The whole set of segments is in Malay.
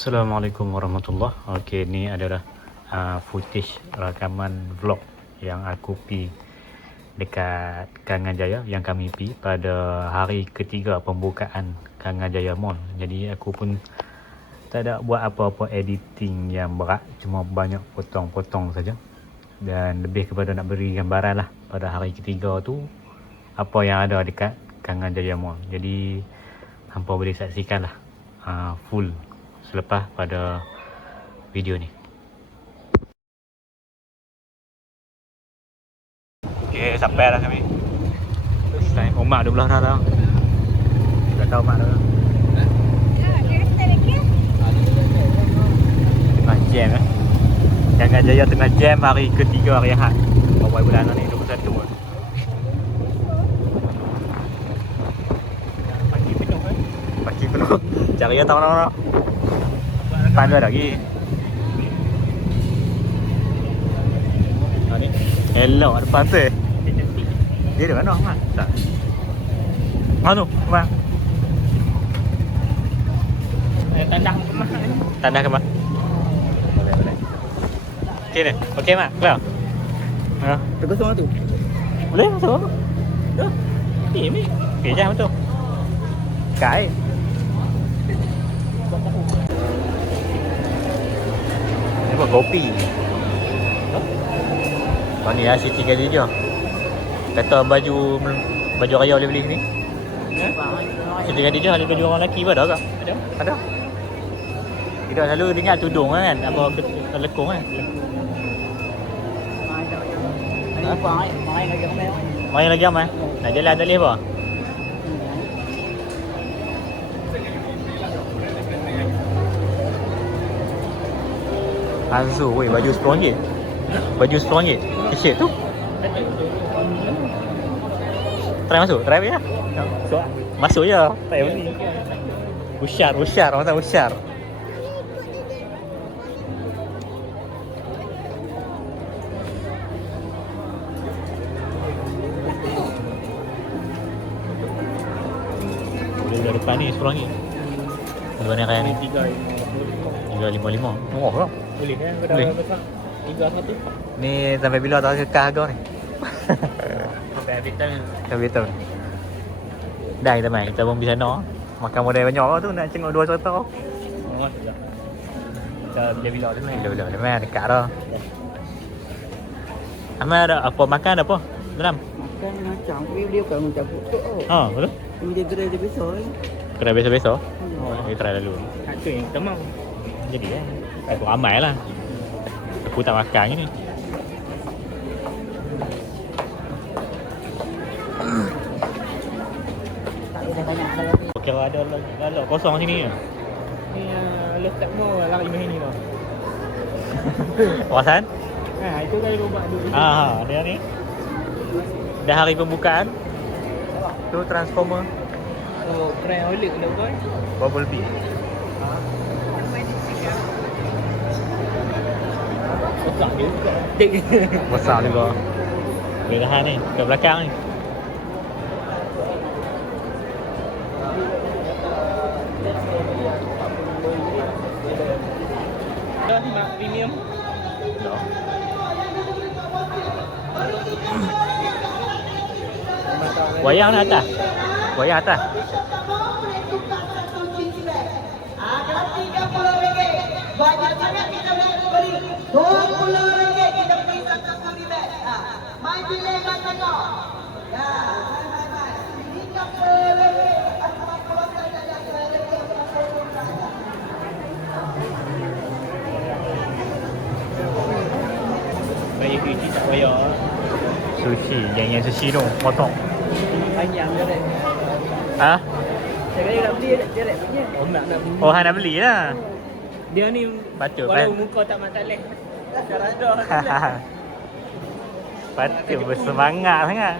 Assalamualaikum warahmatullahi. Okey, ni adalah footage rakaman vlog yang aku pi dekat Kangan Jaya, yang kami pi pada hari ketiga pembukaan Kangan Jaya Mall. Jadi aku pun tak ada buat apa-apa editing yang berat, cuma banyak potong-potong saja. Dan lebih kepada nak beri gambaran lah pada hari ketiga tu apa yang ada dekat Kangan Jaya Mall. Jadi hampa boleh saksikan lah full selepas pada video ni. Okey, sampai dah kami. Time Mak dah belah dah. Tak tahu Mak dah. Tengah jam Kangan Jaya tengah jam hari ketiga, hari Ahad. Awal bulan ni 21. Pagi penuh Pagi penuh. Cari tahu orang. Pandai lagi. Ni elok ada pantai. Dia di mana Mak? Tak. Mana Mak? Tandah ke Mak ni. Tandah ke Mak? Boleh. Okey ni. Okey Mak. Clear. Ha. Tegas semua tu. Boleh masuk. Dah. Ni. Okey jam tu. Kai. Ni buat kopi. Kau ni lah Siti Khadijah. Kata baju raya boleh beli sini. Siti Khadijah ada baju orang lelaki pun ada tak? Ada. Kita selalu dengar tudung kan, apa lekung kan. Main lagi ramai. Nak jalan tak boleh apa? Hanzu, weh, baju RM10. Baju RM10. T-shirt tu. Try masuk? Try je. Masuk je. Tak payah beli. Usyar. Orang tak usyar. Boleh dah depan ni RM10. Dua ni kaya ni. 3.55. Murah lah. Boleh kan? Kau Boleh. dah besar. 3 Ni sampai bila tak kekal harga ni? Sampai habis tahun. Sampai tahun. Dah kita main. Kita pun pergi sana. Makan modal banyak lah tu. Nak tengok 2 serta. Oh, sudah. Kita bila tu main. Bila dia main dekat dah. Amai ada apa makan ada apa? Dalam? Makan macam dia kan macam putuk. Ha, betul? Dia gerai dia besar ni. Kena biasa-biasa. Kita try dulu. Itu yang kita mau. Jadi aku ramai lah. Aku tak makan ni. Tak ada banyak lagi. Okey ada lalu kosong sini. Ni letak mau lari main ni tau. Kawasan? Itu kan rumah dulu. Dia ni. Dah hari pembukaan. Tu transformer Oh, keren olik lah boy. Bumblebee. Besar dia juga. Besar juga. Boleh tahan ni ke belakang ni. Ni mak premium. No. Wayang dah atas. Wayang atas. Banyak sangat kita beli RM20 kita beli 1 bag. Mai pilih kat tengah. Ya, mai. RM30. Asal kalau saya tak Bayar kereta tak bayar. Sushi, yang sushi tu potong. Panjang je dah. Ha? Saya kata nak beli dia nak punya. Oh nak beli. Oh, hang nak beli lah. Dia ni Patut, walau muka tak mataleh. Dah rada. Patut bersemangat sangat.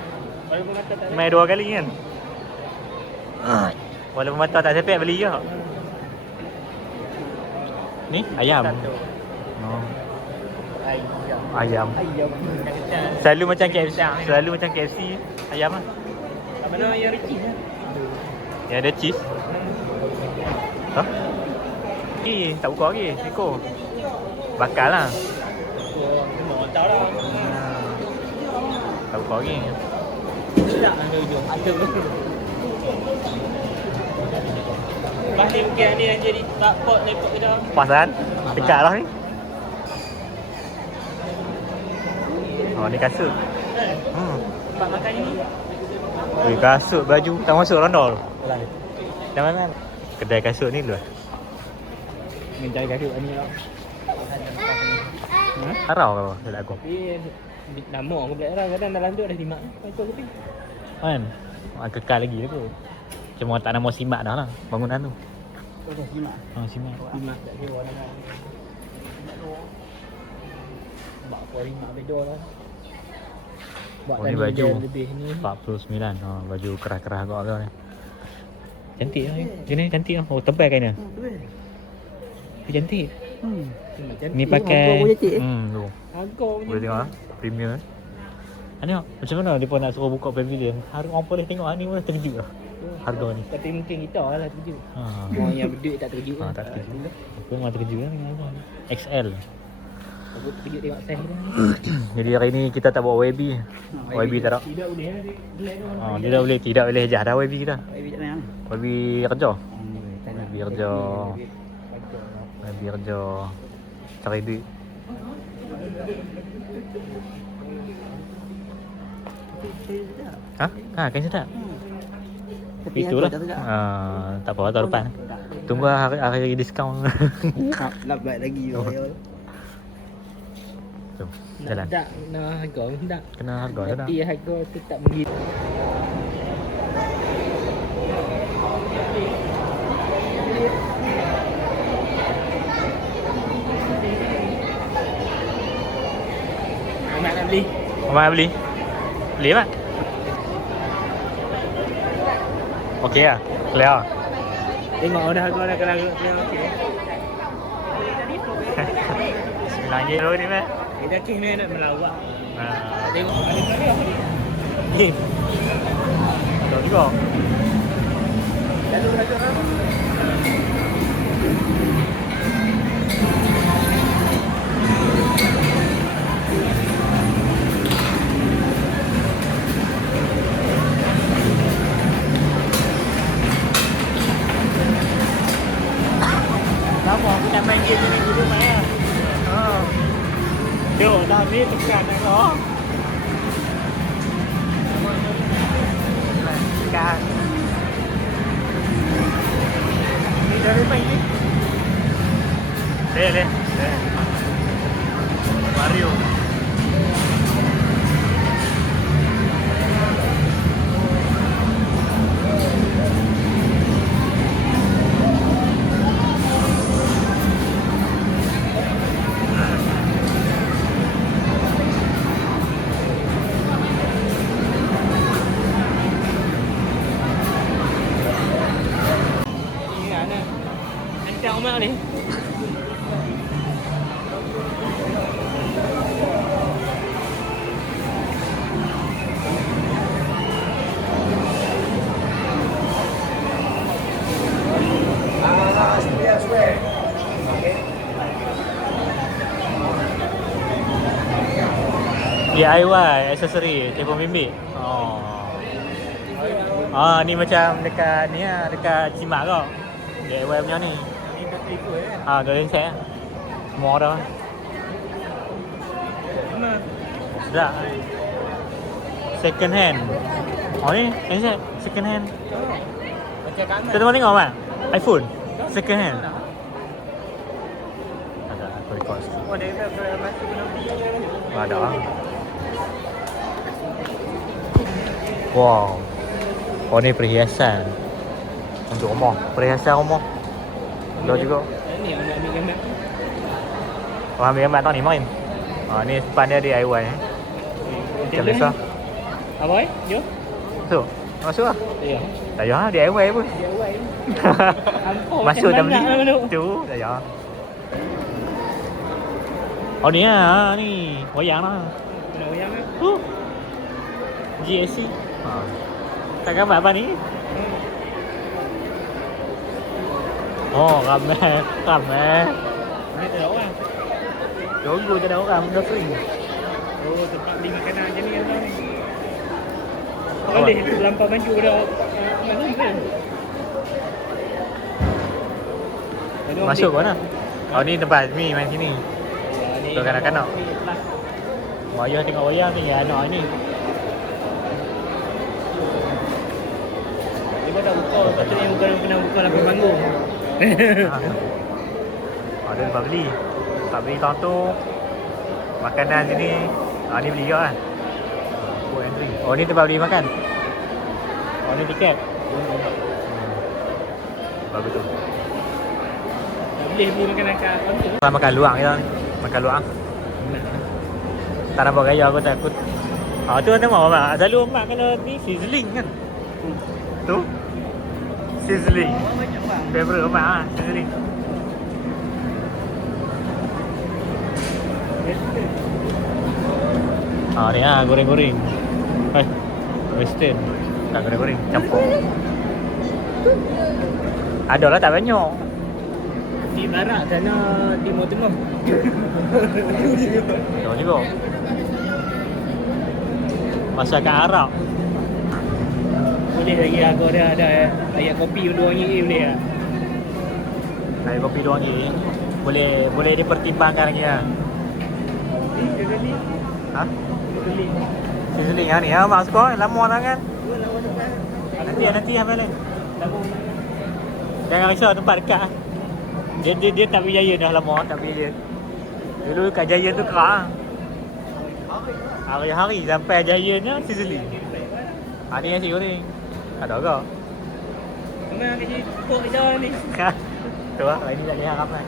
Walaupun mata tak Main 2 kali kan. Walaupun mata tak sepek beli je. Ni ayam. Oh. Ayam. Selalu macam KFC. Ayam lah. Kat mana yang Ricky? Yang ada cheese. Ha? Tak buka lagi. Ekor. Bakal lah. Semua tahu dah. Tak buka lagi. Tak ada hujung. Ada. Lepas ni mungkin ni yang jadi pot lepot kita. Pas kan? Dekat lah ni. Oh, ni kasut. Tempat makan ni. Kasut, baju. Tak masuk rondol. Lah. Dah mana? Kedai kasut ni dulu. Mencari kasut ni lah. Harau ke apa? Tak aku. Nama aku pula lah. Kadang dalam tu ada simak. Pasal aku pergi. Kan? Kekal lagi tu. Cuma tak nama simak dah lah bangunan tu. Oh, dah simak. Simak. Simak tak sewa dah kan. Buat apa simak beda lah. Buat Oh, ni baju lebih ni. 49. Baju kerah-kerah kau ni. Cantik lah ni. Ni cantik lah. Oh, tebal kainnya. Cantik. Ni pakai tu. Harga Boleh tengok lah. Premium eh. Tengok macam mana dia pun nak suruh buka pavilion. Orang boleh tengok ni pun terkejut lah. Harga ni. Tapi mungkin kita lah terkejut. Ha. Orang yang berduit tak terkejut. Tak terkejut. Aku memang terkejut lah dengan harga ni. XL. Aku terkejut tengok saiz dia. Jadi hari ni kita tak bawa YB. YB tak ada. Tidak boleh lah. Dia dah boleh. Tidak boleh je. Dah YB kita. YB tak main. YB kerja. YB kerja. YB kerja. Cari duit. Kan sedap. Itulah. Tak apa, tahun depan. Tunggu hari diskaun. Lambat lagi. Jom, jalan. Tak nak harga pun tak. Kena harga dah. Tapi harga tetap begitu. Mak nak beli. Mak nak beli? Beli mak? Okey lah. Clear. Tengok dah harga dah kena okey. RM9 dulu ni mak. Kita kena nak melawak. Tengok ada kali apa ni? Betul juga. Lalu raja apa? Lama aku nak main game ni dulu main. Tengok dah ni tekan tengok. Tekan. Ni dari main ni. Leh. Mario. Mak ni. DIY aksesori telefon bimbit. Ni macam dekat ni lah, dekat Cimak kau. DIY punya ni. Dah set. Semua dah. Sedap. Second hand. Ni set second hand. Kita tengok mak. iPhone second hand. Ada aku record sikit. Ada. Wow. Ni perhiasan untuk rumah. Perhiasan rumah. Ada juga. Ni ambil gambar. Orang ambil gambar tahun ni main. Ni depan dia DIY macam biasa. Apa Jom. Masuk lah. Ya. Tak payah lah DIY pun. DIY. Masuk dah beli. Tu tak payah. Ni lah. Ni wayang lah. Kena wayang kan? GSC. Tak gambar apa ni? Oh, ramai. Ni tak ada orang. Tunggu je ada orang dah free. Oh, tempat beli makanan macam ni abang ni. Boleh terlampau maju dah. Mana kan? Masuk mana? Oh, ni tempat mi main sini. Untuk kanak-kanak. Wayang tengok wayang tinggal anak ni. Dia pun dah buka. Patutnya bukan kena buka lapang panggung. Ada tempat beli. Tempat beli tahun tu. Makanan sini. Ni beli juga kan. Food and drink. Oh, ni tempat beli makan. Oh, ni tiket. Bagus tu. Boleh beli makanan kat kaunter. Kita makan luang kita ni. Makan luang. Tak nampak gaya aku takut. Tu kan mau mak. Selalu mak kena ni sizzling kan. Tu. Sizzling. Favorite mak sizzling. Ni goreng-goreng. Western. Tak goreng-goreng, campur. Ada lah tak banyak. Di barat sana Timur Tengah. Tengok juga. Masyarakat Arab. Boleh lagi harga dia ada ayat kopi RM2 boleh tak? Kayak kopi RM2. Boleh dipertimbangkan lagi lah. Ha? Sizzling ni. Mak suka lama sangat. Nanti hamil lain. Jangan risau tempat dekat. Dia tak berjaya dah lama, tak berjaya. Dulu kat Jaya tu kerak. Hari-hari sampai Jaya ni sizzling. Ni nasi goreng. Ada ke? Memang kerja pokok je ni. Tu lah, ini tak boleh harap kan.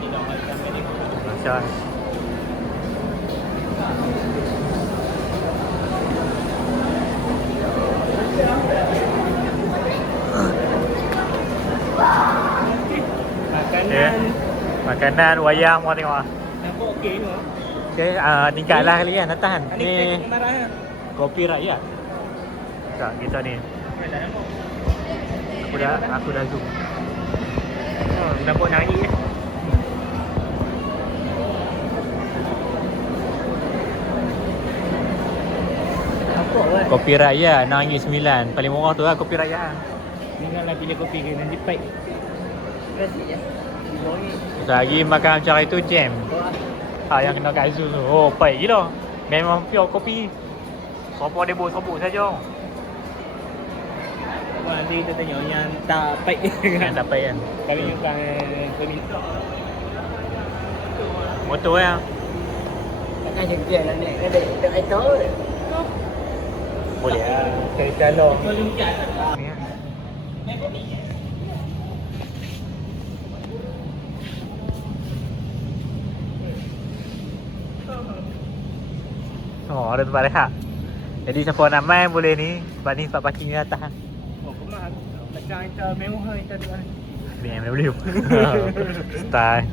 Ini dah macam ni. Masya. Makanan wayang mau tengok. Nampak okey ni. Okey, tingkatlah kali kan atas kan. Ni marah. Kopi rakyat. Tak, kita ni. Aku dah zoom. Nampak nari je. Nampak kan? Kopi rakyat RM6.9. Paling murah tu lah kopi rakyat. Tinggallah pilih kopi ke nanti paik. Rasa je. Lagi makan macam itu jam. Yang kena kat Zoo tu. Oh, baik gila. Memang pure kopi. Sopo dia buat sopo saja. Nanti kita tanya yang tak paik. Yang tak baik kan. Kami yang peminta. Motor ya. Takkan kerja lah ni. Tak tahu. Boleh lah. Kereta lo. Ni lah. Oh, ada tempat rehat. Jadi siapa nak main boleh ni. Sebab ni tempat parking di atas. Oh, kemah. Macam kita mewah kita tu kan. BMW. Style.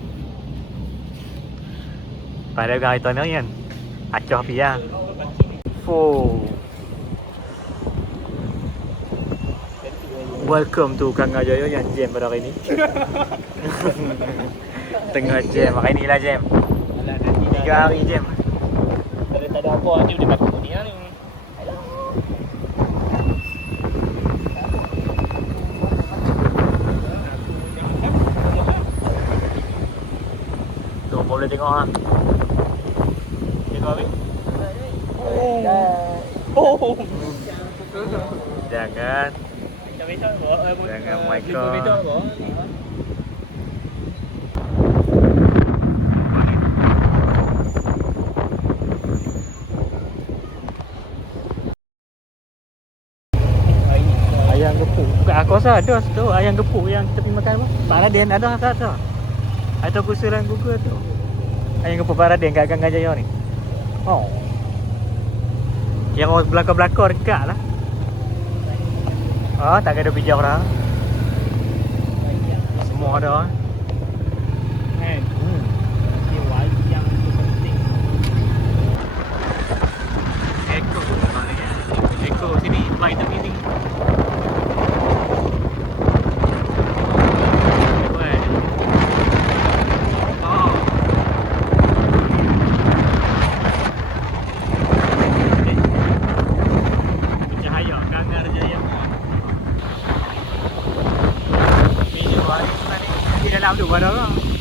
Pada gaya tu ni kan. Acah api lah. Welcome to Kangajaya yang jam pada hari ni. Tengah jam. Hari ni lah jam. 3 hari jam. Tak ada apa nanti dia pakai ni lah ni. Tu boleh tengok lah. Tengok habis. Oh. Jangan. Jangan Michael. Ayam gepuk. Bukan aku rasa ada tu ayam gepuk yang kita pergi makan apa? Pak Raden ada rasa. Atau aku search Google tu. Ayam gepuk Pak Raden kat Gangga Jaya ni. Oh. Yang orang belakang-belakang dekat lah. Tak ada bijak orang. Semua ada. Kan? Dia wayang tu penting. Eko sini, flight tu ni. Jaya. Ini juga ni. Di dalam tu ada orang.